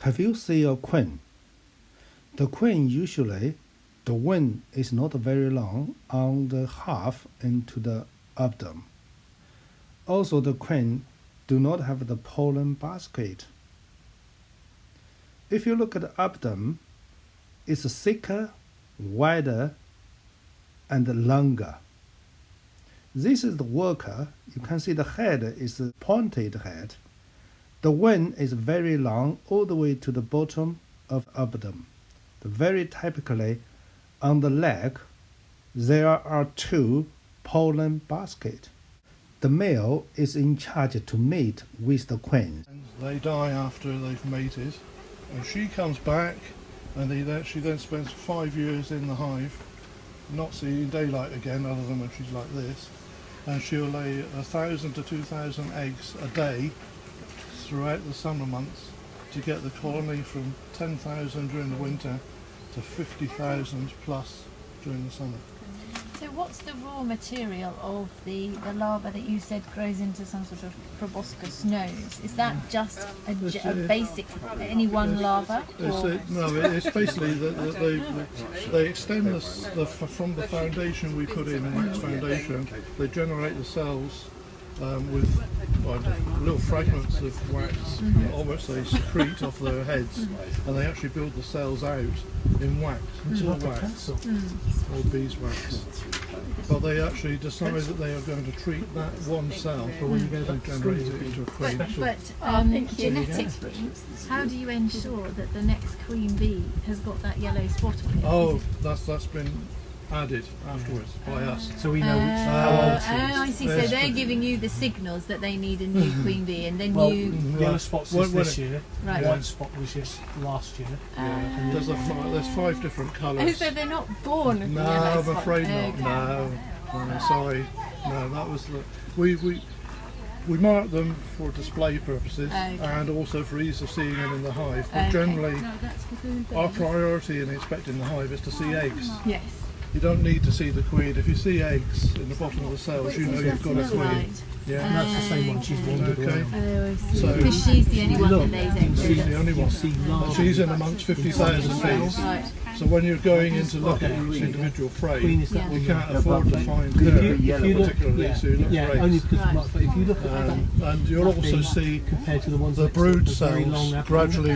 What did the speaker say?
Have you seen a queen? The queen usually, the wing is not very long on the half into the abdomen. Also, the queen do not have the pollen basket. If you look at the abdomen, it's thicker, wider, and longer. This is the worker. You can see the head is a pointed head. The wing is very long all the way to the bottom of abdomen. Very typically, on the leg, there are 2 pollen baskets. The male is in charge to mate with the queen. They die after they've mated, and she comes back, and she then spends 5 years in the hive, not seeing daylight again other than when she's like this, and she'll lay 1,000 to 2,000 eggs a day throughout the summer months to get the colony from 10,000 during the winter to 50,000 plus during the summer. So what's the raw material of the larva that you said grows into some sort of proboscis nose? Is that just a basic, any one larva? It's basically that they extend from the foundation we put in, wax foundation, they generate the cells with little fragments of wax, almost they secrete off their heads, and they actually build the cells out in wax, or beeswax. But they actually decide that they are going to treat that one cell and generate it into a queen. But genetically, how do you ensure that the next queen bee has got that yellow spot on it? Oh, that's been added afterwards by us. So we know how old she is. I see. So they're giving you the signals that they need a new queen bee, and then yellow spots is this year. Right. White spot was just last year. There's 5 different colours. So they're not born with No, yellow I'm spot. afraid not. Okay. No, sorry. No, that was the we mark them for display purposes and also for ease of seeing them in the hive. But generally, our priority in inspecting the hive is to see eggs. Yes. You don't need to see the queen. If you see eggs in the bottom of the cells, you know you've got a queen. Right. Yeah, and that's the same one she's wandered around. Oh, I see. So- Because she's the only one that lays eggs. She's the only one. And she's in amongst 50,000 bees. Right. So when you're going in to look at each individual prey, Queen is that Yeah. one you there. can't afford to find her If you look, particularly, so you look yeah, for eggs. only because, but if you look at that, And you'll also see compared to the ones the next to brood the very long cells abdomen. gradually